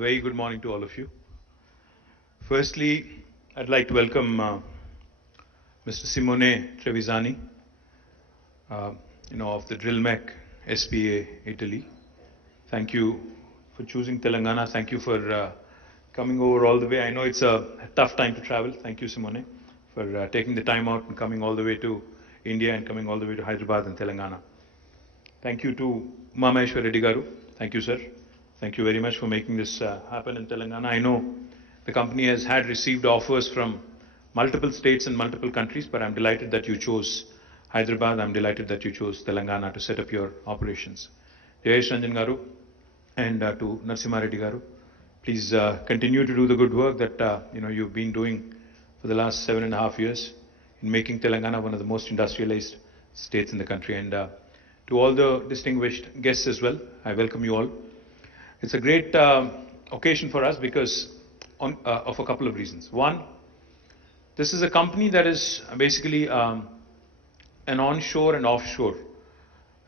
very good morning to all of you. Firstly, I'd like to welcome Mr. Simone Trevisani, of the Drillmec, SpA, Italy. Thank you for choosing Telangana. Thank you for coming over all the way. I know it's a tough time to travel. Thank you, Simone, for taking the time out and coming all the way to India and coming all the way to Hyderabad and Telangana. Thank you to Bhuma Akhila Reddy garu. Thank you, sir. Thank you very much for making this happen in Telangana. I know the company has had received offers from multiple states and multiple countries, but I'm delighted that you chose Hyderabad. I'm delighted that you chose Telangana to set up your operations. Ys Jagan garu and to Narasimha Reddy garu, please continue to do the good work that you've been doing for the last 7.5 years in making Telangana one of the most industrialized states in the country. And to all the distinguished guests as well, I welcome you all. It's a great occasion for us because of a couple of reasons. One, this is a company that is basically an onshore and offshore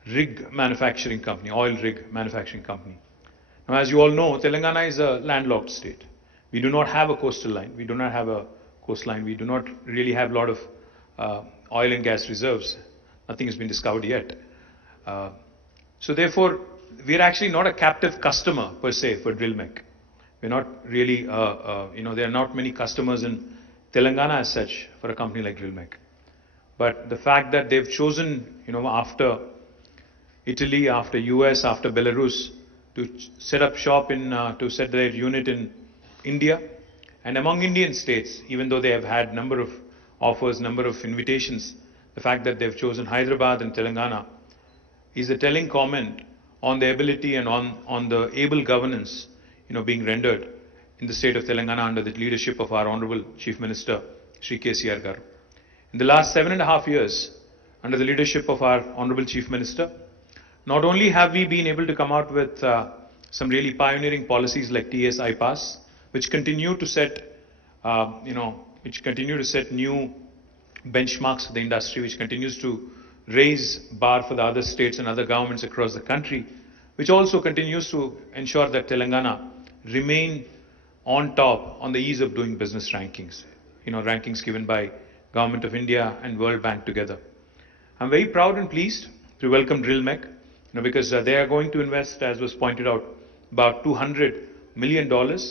rig manufacturing company, oil rig manufacturing company. Now, as you all know, Telangana is a landlocked state. We do not have a coastal line. We do not have a coastline. We do not really have a lot of oil and gas reserves. Nothing has been discovered yet. So therefore, we're actually not a captive customer per se for Drillmec. We're not really, there are not many customers in Telangana as such for a company like Drillmec. But the fact that they've chosen, after Italy, after US, after Belarus, to set up shop to set their unit in India, and among Indian states, even though they have had number of offers, number of invitations, the fact that they've chosen Hyderabad and Telangana is a telling comment on the ability and on the able governance, being rendered in the state of Telangana under the leadership of our Honorable Chief Minister, Shri KTR garu. In the last 7.5 years, under the leadership of our Honorable Chief Minister, not only have we been able to come out with some really pioneering policies like TS iPass, which continue to set, new benchmarks for the industry, which continues to raise bar for the other states and other governments across the country, which also continues to ensure that Telangana remain on top on the ease of doing business rankings, rankings given by Government of India and World Bank together. I'm very proud and pleased to welcome Drillmec, because they are going to invest, as was pointed out, about $200 million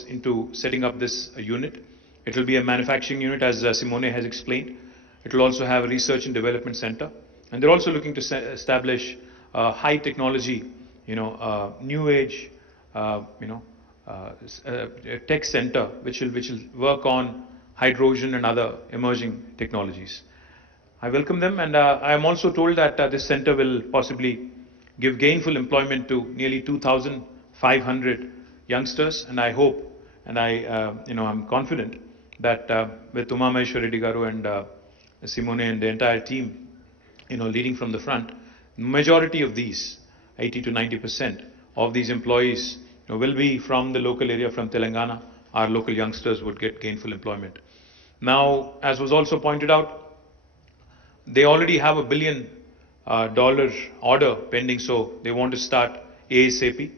into setting up this unit. It will be a manufacturing unit, as Simone has explained. It will also have a research and development center. And they're also looking to establish a high technology, new age, tech center, which will work on hydrogen and other emerging technologies. I welcome them, and I am also told that this center will possibly give gainful employment to nearly 2,500 youngsters, and I hope, and I'm confident that with Bhuma Akhila Reddy garu and Simone and the entire team, leading from the front, majority of these, 80 to 90% of these employees, will be from the local area, from Telangana. Our local youngsters would get gainful employment. Now, as was also pointed out, they already have $1 billion order pending, so they want to start ASAP.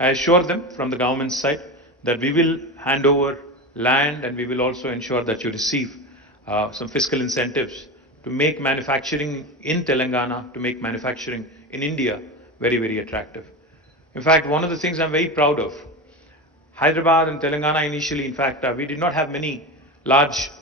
I assure them from the government side that we will hand over land, and we will also ensure that you receive some fiscal incentives to make manufacturing in Telangana, to make manufacturing in India very, very attractive. In fact, one of the things I'm very proud of, Hyderabad and Telangana initially, in fact, we did not have many large,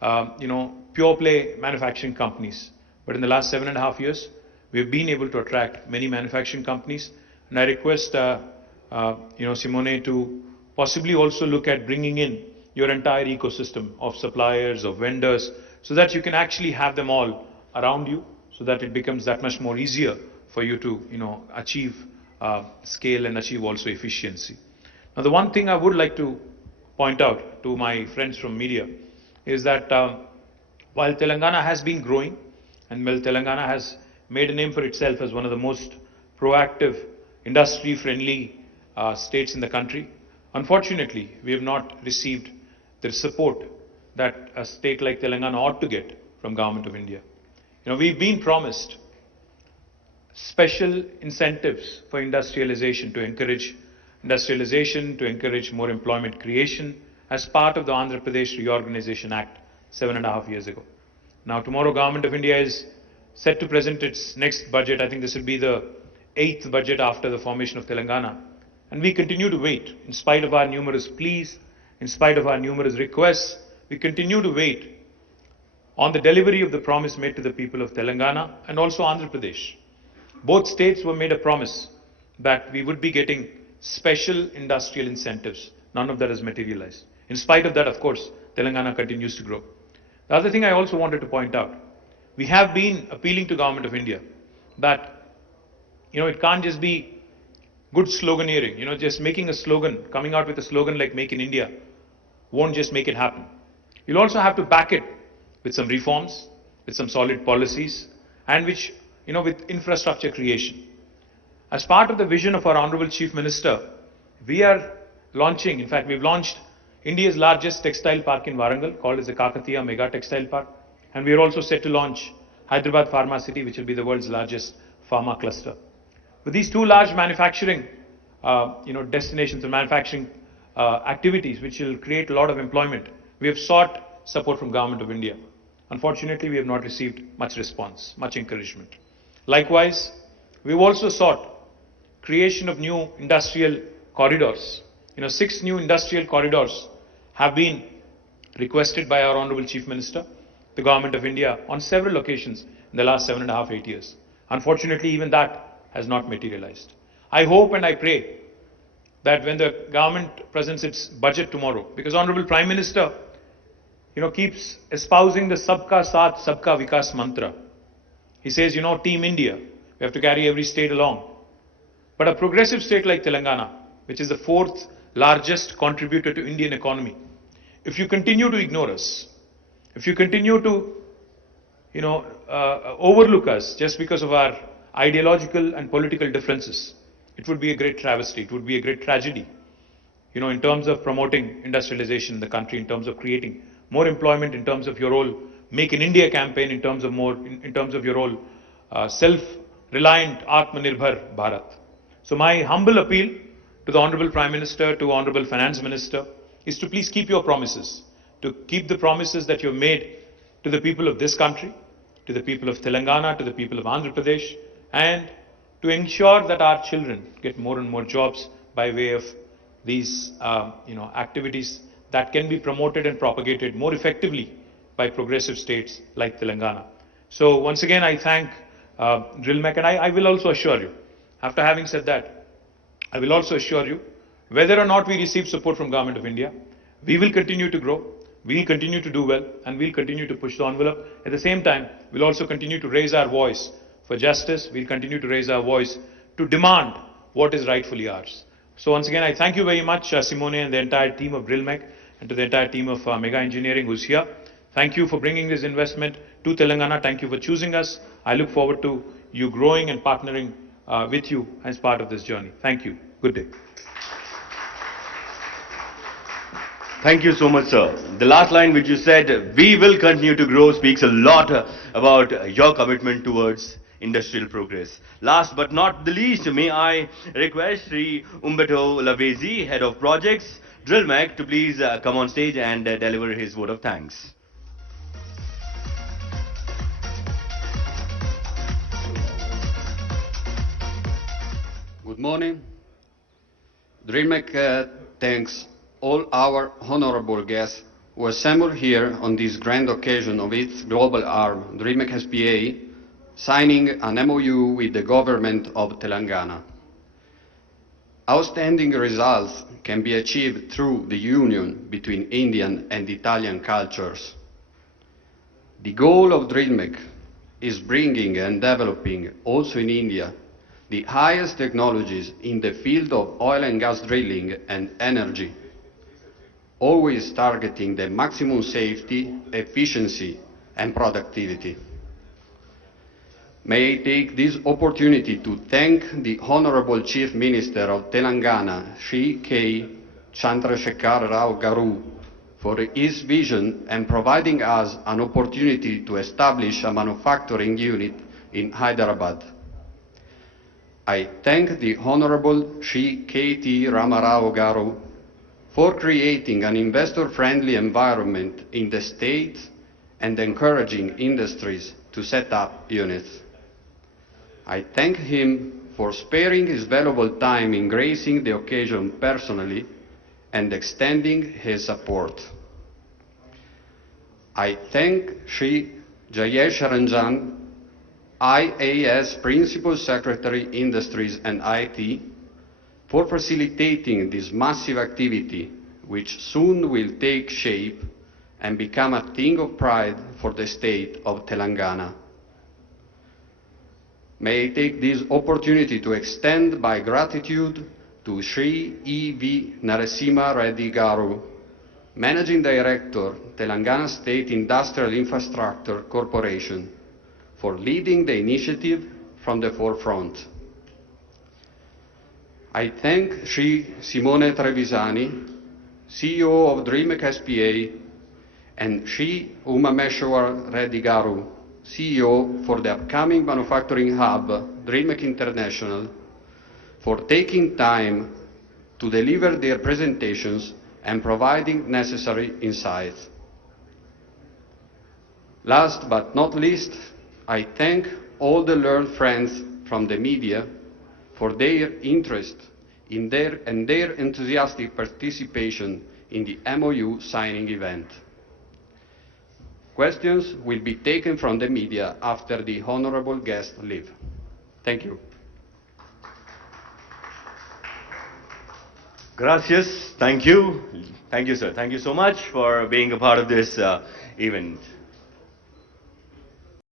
pure play manufacturing companies. But in the last 7.5 years, we've been able to attract many manufacturing companies. And I request, Simone, to possibly also look at bringing in your entire ecosystem of suppliers, of vendors, so that you can actually have them all around you, so that it becomes that much more easier for you to, achieve scale and achieve also efficiency. Now, the one thing I would like to point out to my friends from media is that while Telangana has been growing, and while Telangana has made a name for itself as one of the most proactive, industry-friendly states in the country, unfortunately, we have not received the support that a state like Telangana ought to get from Government of India. We've been promised special incentives for industrialization to encourage industrialization, to encourage more employment creation as part of the Andhra Pradesh Reorganization Act 7.5 years ago. Now tomorrow Government of India is set to present its next budget. I think this will be the 8th budget after the formation of Telangana. And we continue to wait. In spite of our numerous pleas, in spite of our numerous requests, we continue to wait on the delivery of the promise made to the people of Telangana and also Andhra Pradesh. Both states were made a promise that we would be getting special industrial incentives. None of that has materialized. In spite of that, of course, Telangana continues to grow. The other thing I also wanted to point out, we have been appealing to Government of India that, it can't just be good sloganeering, just making a slogan, coming out with a slogan like Make in India won't just make it happen. You'll also have to back it with some reforms, with some solid policies, and with infrastructure creation. As part of the vision of our Honorable Chief Minister, we are launching, in fact, we've launched India's largest textile park in Warangal, called as the Kakatiya Mega Textile Park. And we are also set to launch Hyderabad Pharma City, which will be the world's largest pharma cluster. With these two large manufacturing, destinations and manufacturing activities, which will create a lot of employment, we have sought support from Government of India. Unfortunately, we have not received much response, much encouragement. Likewise, we've also sought creation of new industrial corridors. 6 new industrial corridors have been requested by our Honorable Chief Minister, the Government of India, on several occasions in the last 7.5, 8 years. Unfortunately, even that has not materialized. I hope and I pray that when the government presents its budget tomorrow, because Honorable Prime Minister, keeps espousing the Sabka Saath, Sabka Vikas mantra. He says, Team India, we have to carry every state along. But a progressive state like Telangana, which is the 4th largest contributor to Indian economy, if you continue to ignore us, if you continue to, overlook us just because of our ideological and political differences, it would be a great travesty. It would be a great tragedy, in terms of promoting industrialization in the country, in terms of creating more employment, in terms of your whole Make in India campaign, in terms of your whole self-reliant Atmanirbhar Bharat. So my humble appeal to the Honorable Prime Minister, to Honorable Finance Minister, is to please keep your promises, to keep the promises that you've made to the people of this country, to the people of Telangana, to the people of Andhra Pradesh, and to ensure that our children get more and more jobs by way of these, activities that can be promoted and propagated more effectively by progressive states like Telangana. So once again, I thank Drillmec, and I will also assure you, after having said that, I will also assure you, whether or not we receive support from Government of India, we will continue to grow, we will continue to do well, and we'll continue to push the envelope. At the same time, we'll also continue to raise our voice for justice. We'll continue to raise our voice to demand what is rightfully ours. So once again, I thank you very much, Simone and the entire team of Drillmec, and to the entire team of Mega Engineering who's here. Thank you for bringing this investment to Telangana. Thank you for choosing us. I look forward to you growing and partnering with you as part of this journey. Thank you. Good day. Thank you so much, sir. The last line which you said, we will continue to grow, speaks a lot about your commitment towards industrial progress. Last but not the least, may I request Sri Umberto Lavesi, Head of Projects, Drillmec, to please come on stage and deliver his vote of thanks. Good morning. Drillmec thanks all our honorable guests who assembled here on this grand occasion of its global arm, Drillmec SpA, signing an MoU with the government of Telangana. Outstanding results can be achieved through the union between Indian and Italian cultures. The goal of Drillmec is bringing and developing, also in India, the highest technologies in the field of oil and gas drilling and energy, always targeting the maximum safety, efficiency, and productivity. May I take this opportunity to thank the Honorable Chief Minister of Telangana, Shri K. Chandrasekhar Rao Garu, for his vision and providing us an opportunity to establish a manufacturing unit in Hyderabad. I thank the Honorable Shri K.T. Ramarao Garu for creating an investor-friendly environment in the state and encouraging industries to set up units. I thank him for sparing his valuable time in gracing the occasion personally and extending his support. I thank Shri Jayesh Ranjan, IAS Principal Secretary Industries and IT, for facilitating this massive activity, which soon will take shape and become a thing of pride for the state of Telangana. May I take this opportunity to extend my gratitude to Shri E.V. Narasimha Reddy Garu, Managing Director, Telangana State Industrial Infrastructure Corporation, for leading the initiative from the forefront. I thank Shri Simone Trevisani, CEO of Drillmec SpA, and Shri Umameshwar Reddy Garu, CEO for the upcoming manufacturing hub, Drillmec International, for taking time to deliver their presentations and providing necessary insights. Last but not least, I thank all the learned friends from the media for their interest in their enthusiastic participation in the MoU signing event. Questions will be taken from the media after the honorable guests leave. Thank you. Gracias. Thank you. Thank you, sir. Thank you so much for being a part of this event.